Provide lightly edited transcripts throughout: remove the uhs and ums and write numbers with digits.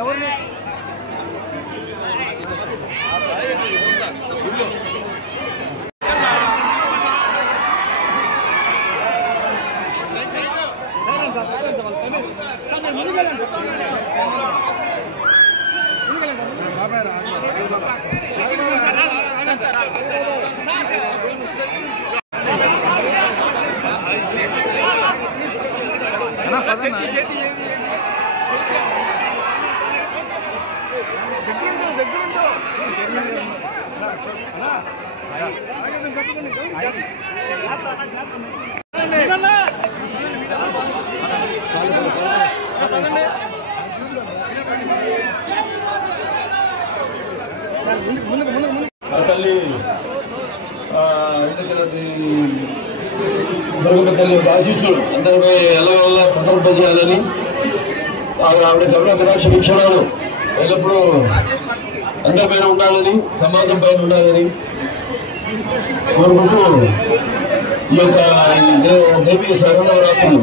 ఎవరిని తల్లి దుర్గమ్మ తల్లి యొక్క ఆశీస్సులు అందరిపై ఎల్లవల్ల ప్రసరింపజేయాలని ఆవిడ కరుణ కటాక్ష వీక్షణాలు ఎల్లప్పుడూ అందరిపైన ఉండాలని సమాజం పైన ఉండాలని కోరుకుంటూ ఈ యొక్క దేవి శరణవరాత్రులు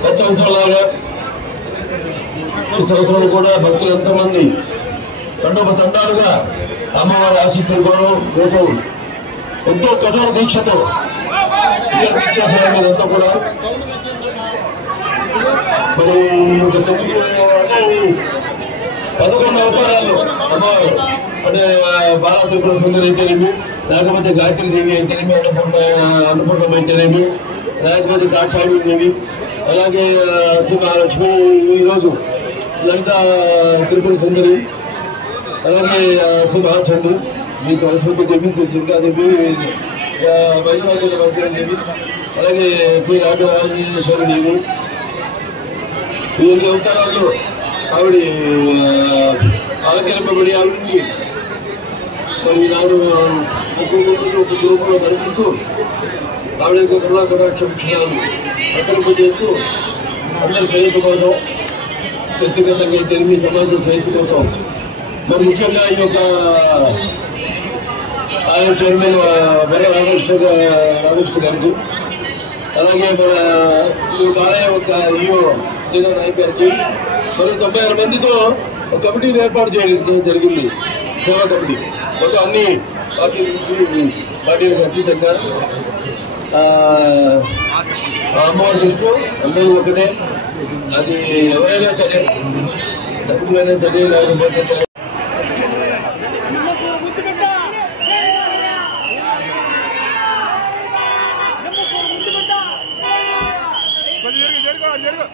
ప్రతి సంవత్సరంలాగా ఈ సంవత్సరం కూడా భక్తులు ఎంతోమంది తండాలుగా అమ్మవారి ఆశీస్సుల కోసం ఎంతో కఠోర దీక్షతో చేశారు మీరంతా కూడా. మరి 11 అవతారాలు అమ్మవారు అంటే బాలా త్రిపుర సుందరి అయితేనేమి, లేకపోతే గాయత్రి దేవి అయితేనేమి, అన్నపూర్ణం అయితేనేమి, లేకపోతే కాచాయి దేవి, అలాగే శ్రీ ఈరోజు లలిత త్రిపుర సుందరి, అలాగే శ్రీ మహాచంద్రు, శ్రీ సరస్వతి దేవి, శ్రీ దుర్గాదేవి, వైశాఖ దేవి, అలాగే శ్రీ రాజరాజేశ్వరి దేవి, ఈ అవతారాల్లో ఆవిడ ఆలకరింపబడి ఆవిడకి మరి నాడు ఒక రూపంలో కనిపిస్తూ ఆవిడ యొక్క కరుణా కటాక్ష వీక్షణాలు ప్రకటింపజేస్తూ అందరి శ్రేయస్సు కోసం, వ్యక్తిగతంగా తెలివి సమాజ శ్రేయస్సు కోసం, మరి ముఖ్యంగా ఈ యొక్క ఆయన చైర్మన్ బెర్ర రాధాకృష్ణ గారికి, అలాగే మన ఈ ఆలయ యొక్క ఈఓ శ్రీనాథ్ నాయక్ గారికి, మరి 96 మందితో ఒక కమిటీని ఏర్పాటు చేయడం జరిగింది, సేవా కమిటీ. మొత్తం అన్ని పార్టీలకు అతీతంగా అమ్మవారి దృష్టిలో అందరూ ఒకటే. అది ఎవరైనా సరే, డబ్బులైనా సరే, లేకపోతే జరుగు